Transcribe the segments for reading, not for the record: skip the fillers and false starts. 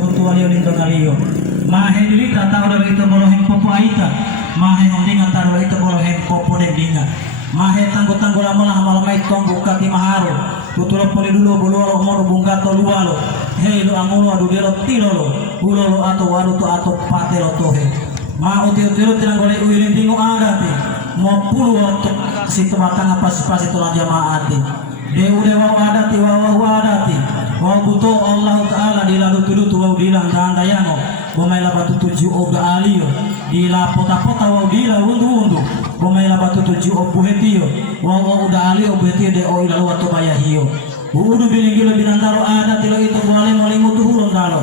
utuali uling dongalio mahe dilita tau daw ito bolohen popo aita mahe hondingan taro ito bolohen popo dendinga mahe tanggo-tanggo lamola malamay tonggo kati maharo tutulo poli dulu bulualo mono bungkato lualo hei lo angulo adu delo tilolo ulolo ato waruto ato patelo tohe ma uti-utilo tinanggole uilin tingo adati mo pulu waktu situ batang apa pas itu lang jamaati Dewa dewa adati wa adati wa buto Allah Ta'ala dilalu tudutu wa dilang dandayano bumaila batu tuju oga alio dila pota-pota wa dila wundu bumaila batu tuju obu hetio wa uda alio obu hetio de oila luato bayahio udu bilingilo binantaro adati lo itu boleh molingu tuhulun dalo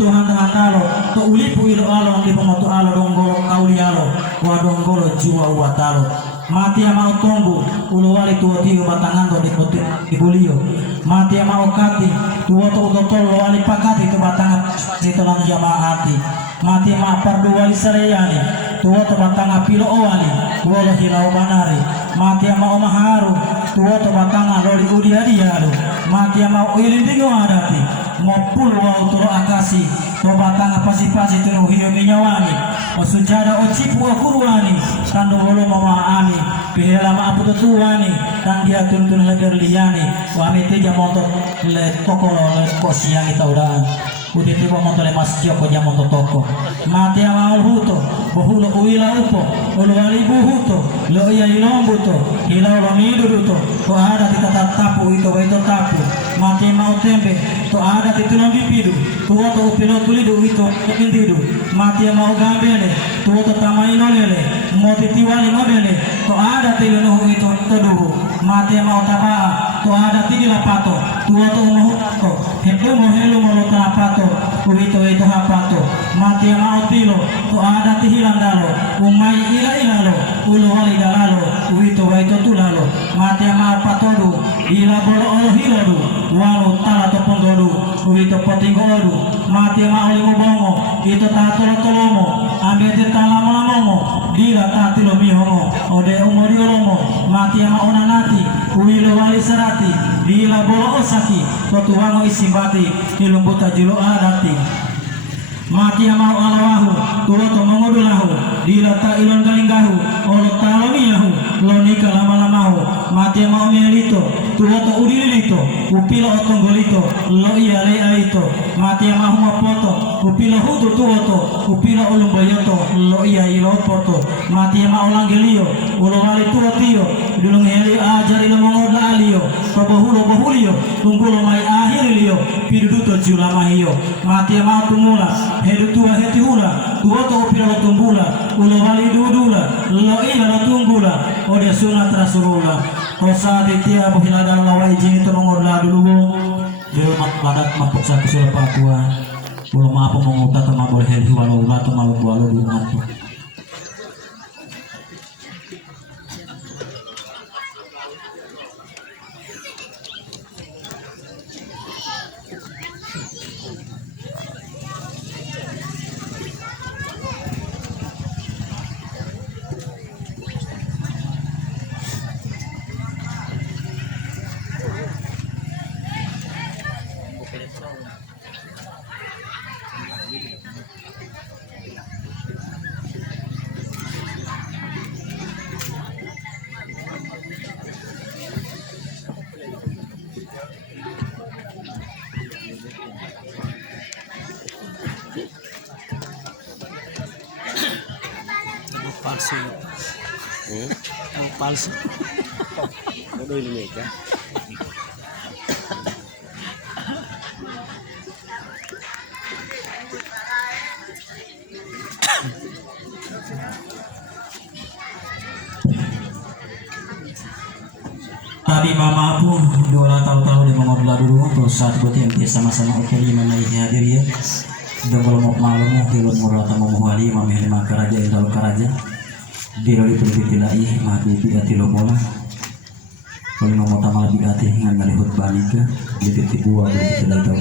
Tuhan talo to ulipu ilo alo di pemoto alo donggolo kauli alo wa donggolo jua wa talo mati ama tonggu ulo wali tuwa tiyo batangan do di pote ibulio mati ama okati tuwa to utotolo wali pakati to batangan situ lang jamaati mati ama pardu wali sareyani tuwa to batangan pilo owali wala hilau banari mati ama omaharu tuwa to batangan loli udi adialu mati ama ilindingo adati mopul wa utoro akasi to batangan pasi-pasi tunu hiyo minyawani o sujada o cipu o kurwani tando bolo mama ami pihela ma apu tuani dan dia tuntun leger liani wa ami teja monto le toko le kosiang ita udaan udah tiba monto le masjid ko jam monto toko mati ama huto bohulo uila upo ulu wali buhuto lo iya ilombuto ila lo miduruto to ada kita tapu itu tapu mati mau tempe to ada titulang bipidu tuwa to upilo tulidu itu intidu mati mau gambele tuwa to tamai nolele mau titiwali nolele to ada tilunuh itu teduhu mati mau tabaa to ada tidila pato tuwa to umuhu to helu mo helu mo pato itu hapato mati mau tilo to ada tihilang dalo umai ila lo ulu wali dalalo itu tulalo mati mau patodu ila bolo olo hiladu walau tala to pondodu itu potingodu mati ma oli bongo itu tatolo tolomo ambe tala malamomo dila tatilo mihomo ode umori olomo mati ma onanati uilo wali serati dila bolo osaki totuwango isimbati ilumbuta julo adati mati ama alawahu tuloto mongodulahu dila ta ilon galinggahu olo talomiyahu lonika lama-lamahu mati ama omelito tuloto udilito upilo otonggolito lo iya leaito mati ama humapoto upilo hutu tuoto upilo ulumbayoto lo iya ilopoto mati ama olanggelio ulo wali tuotio dulung heli ajar ilo mongoda alio tobohulo bohulio tunggulo mai ahirilio piduduto julamahio mati ama tumula hedu tua heti hula tuoto upilo tumbula ulo wali dudula lo iya lo tunggula ode sunat rasulullah kosa titia buhilada lawa izin itu mengorla dulu dia mat padat mapuk satu sila pakua belum apa mengutak sama boleh heli walau batu malu walau dungat palsu palsu Bodoh ini ya. Tadi mama pun dola tahu-tahu di mengobrol dulu terus saat buat yang sama-sama oke gimana ini hadir ya udah kalau mau malam mau filun murata mau muhali mami lima karaja indal karaja di loli perbitilai mati tiga tilo bola kalau mau tamal bigati ngan ngalihut banika di titik dua berbitilai tahu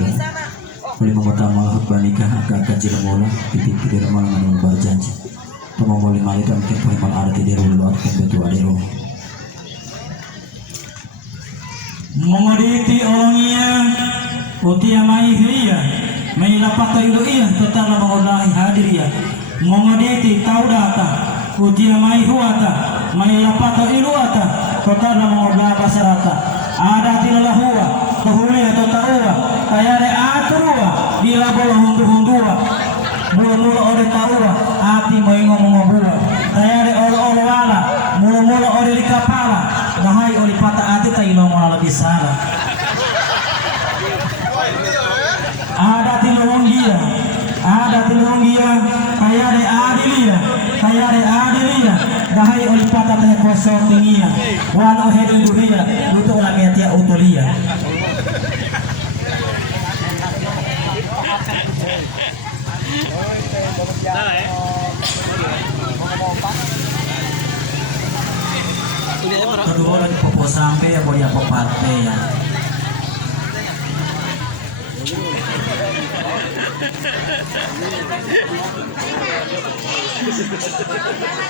kalau mau tamal hut banika agak kajil bola titik tiga malam ngan berjanji mau boleh malika mungkin pun arti di dulu atau betul adero mengoditi orangnya utia mai hiya may lapato ilo iya total na maudahi hadiriya mongodeti taudata utia mai huata may lapato iluata total na maudahi basarata ada tilalahua tuhulia totaua kayare aturua dilabolo hundu-hundua mula-mula ore taua ati moingo mongobua kayare olo-olo wala mula-mula ore di kapala nahai oli pata ati tayo mo lebih salah ada tilung dia kayare adilia nahai oli pata tayo kosong tingia wano hedung duhia luto lagi atia utolia kedua lagi popo sampai ya boleh apa partai ya